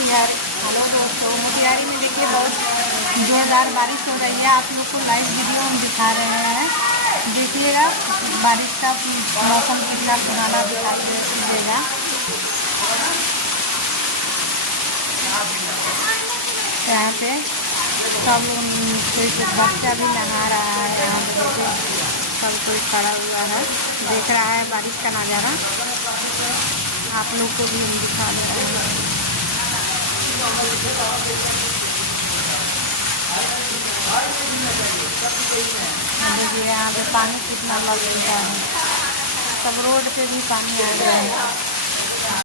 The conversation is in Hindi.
मोतिहारी। हेलो दोस्तों, मोतिहारी में देखिए बहुत जोरदार बारिश हो रही है। आप लोग को लाइव वीडियो हम दिखा रहे हैं, देखिएगा बारिश का मौसम कितना सुहाना दिखाई देगा। यहाँ पे सब कोई बच्चा भी नहा रहा है। यहाँ पे देखिए सब कोई खड़ा हुआ है, देख रहा है बारिश का नज़ारा। आप लोग को भी हम दिखा दे रहे हैं। देखिए यहाँ पे पानी कितना लग रहा है, सब रोड पे भी पानी आ गया है।